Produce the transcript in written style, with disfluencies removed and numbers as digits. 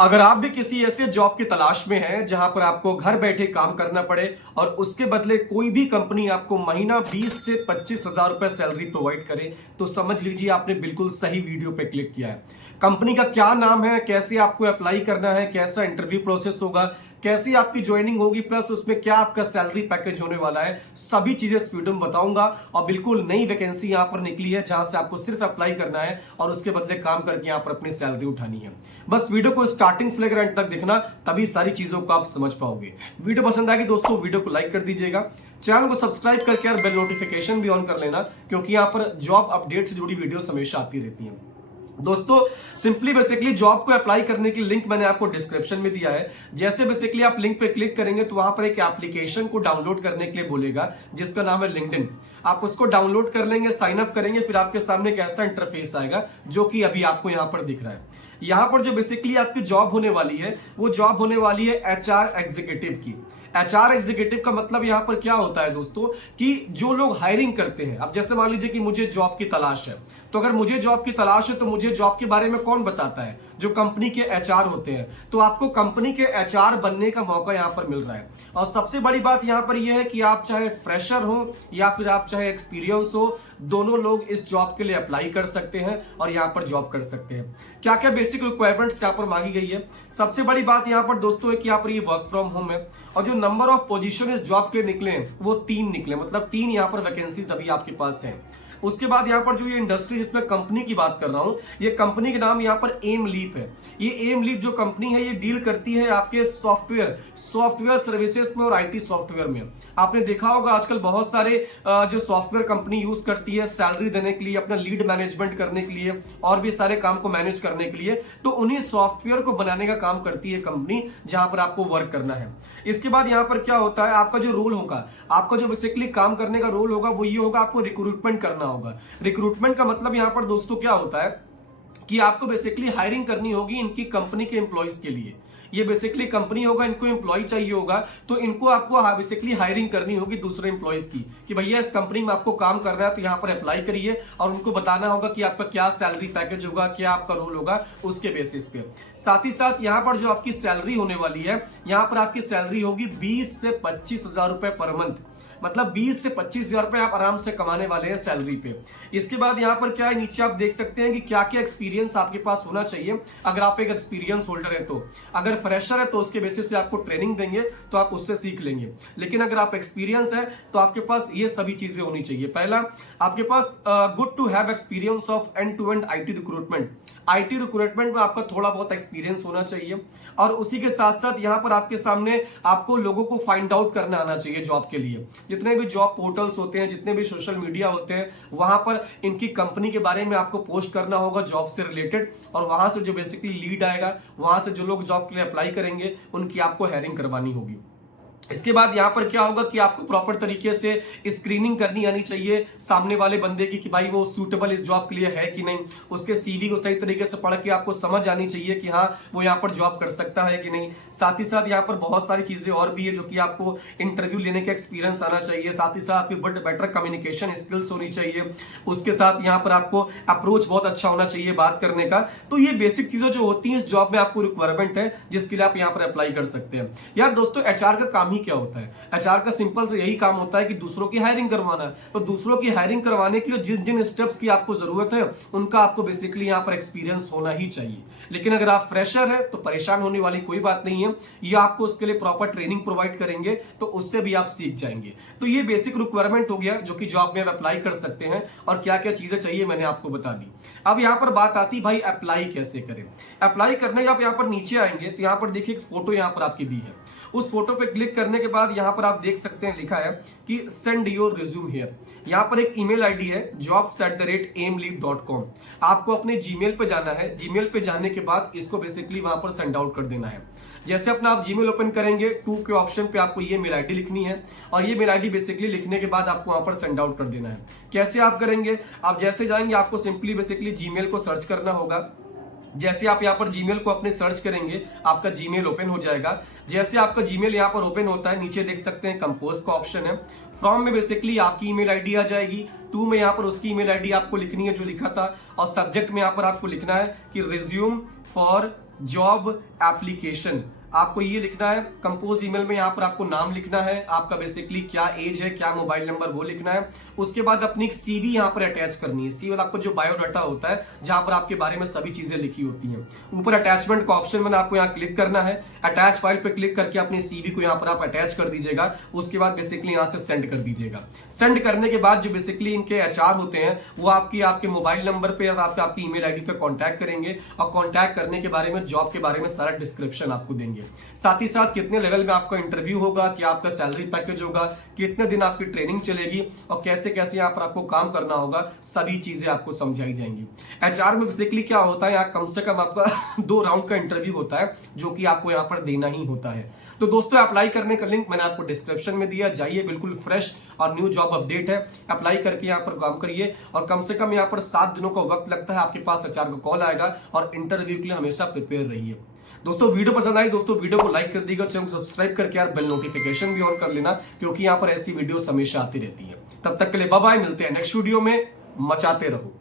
अगर आप भी किसी ऐसे जॉब की तलाश में हैं जहां पर आपको घर बैठे काम करना पड़े और उसके बदले कोई भी कंपनी आपको महीना 20 से 25 हजार रुपए सैलरी प्रोवाइड करे, तो समझ लीजिए आपने बिल्कुल सही वीडियो पे क्लिक किया है। कंपनी का क्या नाम है, कैसे आपको अप्लाई करना है, कैसा इंटरव्यू प्रोसेस होगा, कैसी आपकी ज्वाइनिंग होगी, प्लस उसमें क्या आपका सैलरी पैकेज होने वाला है, सभी चीजें इस वीडियो में बताऊंगा। और बिल्कुल नई वैकेंसी यहां पर निकली है जहां से आपको सिर्फ अप्लाई करना है और उसके बदले काम करके यहां पर अपनी सैलरी उठानी है। बस वीडियो को स्टार्टिंग से लेकर एंड तक देखना, तभी सारी चीजों को आप समझ पाओगे। वीडियो पसंद आएगी दोस्तों, वीडियो को लाइक कर दीजिएगा, चैनल को सब्सक्राइब करके और बेल नोटिफिकेशन भी ऑन कर लेना, क्योंकि यहां पर जॉब अपडेट से जुड़ी वीडियो हमेशा आती रहती है। दोस्तों सिंपली बेसिकली जॉब को अप्लाई करने की लिंक मैंने आपको डिस्क्रिप्शन में दिया है। जैसे बेसिकली आप लिंक पे क्लिक करेंगे तो वहां पर एक एप्लीकेशन को डाउनलोड करने के लिए बोलेगा जिसका नाम है लिंक्डइन। आप उसको डाउनलोड कर लेंगे, साइन अप करेंगे, फिर आपके सामने एक ऐसा इंटरफेस आएगा जो कि अभी आपको यहां पर दिख रहा है। यहां पर जो बेसिकली आपकी जॉब होने वाली है वो जॉब होने वाली है एचआर एग्जीक्यूटिव की। एचआर एग्जीक्यूटिव का मतलब यहां पर क्या होता है दोस्तों, कि जो लोग हायरिंग करते हैं, अब जैसे मान लीजिए कि मुझे जॉब की तलाश है, तो अगर मुझे जॉब की तलाश है तो मुझे जॉब के बारे में कौन बताता है? जो कंपनी के एचआर होते हैं। तो आपको कंपनी के एचआर बनने का मौका यहां पर मिल रहा है। और सबसे बड़ी बात यहां पर यह है कि आप चाहे फ्रेशर हो या फिर आप चाहे एक्सपीरियंस हो, दोनों लोग इस जॉब के लिए अप्लाई कर सकते हैं और यहां पर जॉब कर सकते हैं। क्या क्या बेसिक रिक्वायरमेंट्स यहां पर मांगी गई है? सबसे बड़ी बात यहां पर दोस्तों है कि यहां पर ये वर्क फ्रॉम होम है और जो नंबर ऑफ पोजीशन इस जॉब के लिए निकले हैं वो 3 निकले, मतलब 3 यहां पर वैकेंसीज अभी आपके पास है। उसके बाद यहां पर जो ये इंडस्ट्री जिसमें कंपनी की बात कर रहा हूं, ये कंपनी के नाम यहां पर एम लीप है। ये एम लीप जो कंपनी है ये डील करती है आपके सॉफ्टवेयर सर्विसेज में और आईटी सॉफ्टवेयर में। आपने देखा होगा आजकल बहुत सारे जो सॉफ्टवेयर कंपनी यूज करती है सैलरी देने के लिए, अपना लीड मैनेजमेंट करने के लिए और भी सारे काम को मैनेज करने के लिए, तो उन्हीं सॉफ्टवेयर को बनाने का काम करती है कंपनी जहां पर आपको वर्क करना है। इसके बाद यहां पर क्या होता है, आपका जो रोल होगा, आपका जो बेसिकली काम करने का रोल होगा वो ये होगा, आपको रिक्रूटमेंट करना होगा। रिक्रूटमेंट का मतलब यहां पर दोस्तों क्या होता है कि आपको बेसिकली हायरिंग करनी होगी इनकी कंपनी के एम्प्लॉइज के लिए। ये बेसिकली कंपनी होगा, इनको एम्प्लॉय चाहिए होगा, तो इनको आपको बेसिकली हायरिंग करनी होगी दूसरे एम्प्लॉइज की, कि भैया इस कंपनी में आपको काम करना है तो यहां पर अप्लाई करिए। और उनको बताना होगा कि आपका क्या सैलरी पैकेज होगा, क्या आपका रोल होगा, उसके बेसिस पे। साथ ही साथ यहां पर जो आपकी सैलरी होने वाली है, यहां पर आपकी सैलरी होगी 20 से 25 हजार रुपए पर मंथ, मतलब 20 से 25 हजार रुपए आप आराम से कमाने वाले हैं सैलरी पे। इसके बाद यहां पर क्या है, नीचे आप देख सकते हैं कि क्या क्या एक्सपीरियंस आपके पास होना चाहिए। अगर आप एक एक्सपीरियंस होल्डर है तो, अगर फ्रेशर है तो उसके बेसिस पे आपको ट्रेनिंग देंगे तो आप उससे सीख लेंगे, लेकिन अगर आप एक्सपीरियंस है तो आपके पास ये सभी चीजें होनी चाहिए। पहला, आपके पास good to have experience of end to end IT recruitment. IT recruitment में आपका थोड़ा बहुत एक्सपीरियंस होना चाहिए। और उसी के साथ साथ यहां पर आपके सामने आपको लोगों को फाइंड आउट करना आना चाहिए जॉब के लिए। जितने भी जॉब पोर्टल्स होते हैं, जितने भी सोशल मीडिया होते हैं, वहां पर इनकी कंपनी के बारे में आपको पोस्ट करना होगा जॉब से रिलेटेड, और वहां से जो बेसिकली लीड आएगा, वहां से जो लोग जॉब के लिए अप्लाई करेंगे उनकी आपको हायरिंग करवानी होगी। इसके बाद यहां पर क्या होगा कि आपको प्रॉपर तरीके से स्क्रीनिंग करनी आनी चाहिए सामने वाले बंदे की, कि भाई वो सूटेबल इस जॉब के लिए है कि नहीं। उसके सीवी को सही तरीके से पढ़ के आपको समझ आनी चाहिए कि हाँ वो यहां पर जॉब कर सकता है कि नहीं। साथ ही साथ यहां पर बहुत सारी चीजें और भी है जो कि आपको इंटरव्यू लेने का एक्सपीरियंस आना चाहिए। साथ ही साथ आपकी बेटर कम्युनिकेशन स्किल्स होनी चाहिए। उसके साथ यहां पर आपको अप्रोच बहुत अच्छा होना चाहिए बात करने का। तो ये बेसिक चीजें जो होती है इस जॉब में आपको रिक्वायरमेंट है जिसके लिए आप यहां पर अप्लाई कर सकते हैं। यार दोस्तों एचआर का काम क्या होता है? एचआर का सिंपल से यही काम होता है कि दूसरों की हायरिंग करवाना है। तो दूसरों की हायरिंग करवाने के लिए जिन जिन स्टेप्स की आपको जरूरत है उनका आपको बेसिकली यहां पर एक्सपीरियंस होना ही चाहिए। लेकिन अगर आप फ्रेशर है तो परेशान होने वाली कोई बात नहीं है, ये आपको उसके लिए प्रॉपर ट्रेनिंग प्रोवाइड करेंगे तो उससे भी आप सीख जाएंगे। तो ये बेसिक रिक्वायरमेंट हो गया जो कि जॉब में आप अप्लाई कर सकते हैं, और क्या क्या चीजें चाहिए मैंने आपको बता दी। अब यहां पर बात आती भाई अप्लाई कैसे करें। अप्लाई करने का आप यहां पर नीचे आएंगे तो यहां पर देखिए एक फोटो यहां पर आपकी दी है। उस फोटो पे क्लिक करने के बाद यहां पर आप देख सकते हैं लिखा है कि सेंड योर रिज्यूम हियर। यहां पर एक ईमेल आईडी है jobs@aimleap.com। आपको अपने जीमेल पे जाना है। जीमेल पे जाने के बाद इसको बेसिकली वहां पर सेंड आउट कर देना है। जैसे अपना आप जीमेल ओपन करेंगे, टू के ऑप्शन पे आपको ये मेल आईडी लिखनी है, और ये मेल आईडी बेसिकली लिखने के बाद आपको वहां पर सेंड आउट कर देना है। कैसे आप करेंगे? आप जैसे जाएंगे आपको सिंपली बेसिकली जीमेल को सर्च करना होगा। जैसे आप यहाँ पर जीमेल को अपने सर्च करेंगे आपका जीमेल ओपन हो जाएगा। जैसे आपका जीमेल यहाँ पर ओपन होता है, नीचे देख सकते हैं कंपोज का ऑप्शन है। फ्रॉम में बेसिकली आपकी ईमेल आईडी आ जाएगी, टू में यहाँ पर उसकी ईमेल आईडी आपको लिखनी है जो लिखा था, और सब्जेक्ट में यहाँ पर आपको लिखना है कि रिज्यूम फॉर जॉब एप्लीकेशन। आपको ये लिखना है कंपोज ईमेल में, यहाँ पर आपको नाम लिखना है, आपका बेसिकली क्या एज है, क्या मोबाइल नंबर वो लिखना है। उसके बाद अपनी एक सीवी यहाँ पर अटैच करनी है। सीवी आपको जो बायोडाटा होता है जहां पर आपके बारे में सभी चीजें लिखी होती हैं। ऊपर अटैचमेंट का ऑप्शन मैंने आपको यहाँ क्लिक करना है, अटैच फाइल पे क्लिक करके अपनी सीवी को यहाँ पर आप अटैच कर दीजिएगा। उसके बाद बेसिकली यहाँ से सेंड कर दीजिएगा। सेंड करने के बाद जो बेसिकली इनके एचआर होते हैं वो आपके मोबाइल नंबर पे या आपकी ईमेल आईडी पे कांटेक्ट करेंगे और कांटेक्ट करने के बारे में, जॉब के बारे में सारा डिस्क्रिप्शन आपको देंगे। साथ ही साथ कितने लेवल में आपका इंटरव्यू होगा, क्या आपका सैलरी पैकेज होगा, कितने दिन आपकी ट्रेनिंग चलेगी और कैसे कैसे यहाँ पर आपको काम करना होगा, सभी चीजें आपको समझाई जाएंगी। एचआर में बेसिकली क्या होता है, यहाँ कम से कम आपका 2 राउंड का इंटरव्यू होता है जो कि आपको यहाँ पर देना ही होता है। तो दोस्तों अप्लाई करने का लिंक मैंने आपको डिस्क्रिप्शन में दिया, जाइए, बिल्कुल फ्रेश और न्यू जॉब अपडेट है। अप्लाई करके यहाँ पर काम करिए और कम से कम यहाँ पर 7 दिनों का वक्त लगता है, आपके पास एचआर का कॉल आएगा और इंटरव्यू के लिए हमेशा प्रिपेयर रहिए। दोस्तों वीडियो पसंद आई, दोस्तों वीडियो को लाइक कर दीजिएगा, चैनल को सब्सक्राइब करके यार बेल नोटिफिकेशन भी ऑन कर लेना, क्योंकि यहाँ पर ऐसी वीडियो हमेशा आती रहती है। तब तक के लिए बाय बाय, मिलते हैं नेक्स्ट वीडियो में। मचाते रहो।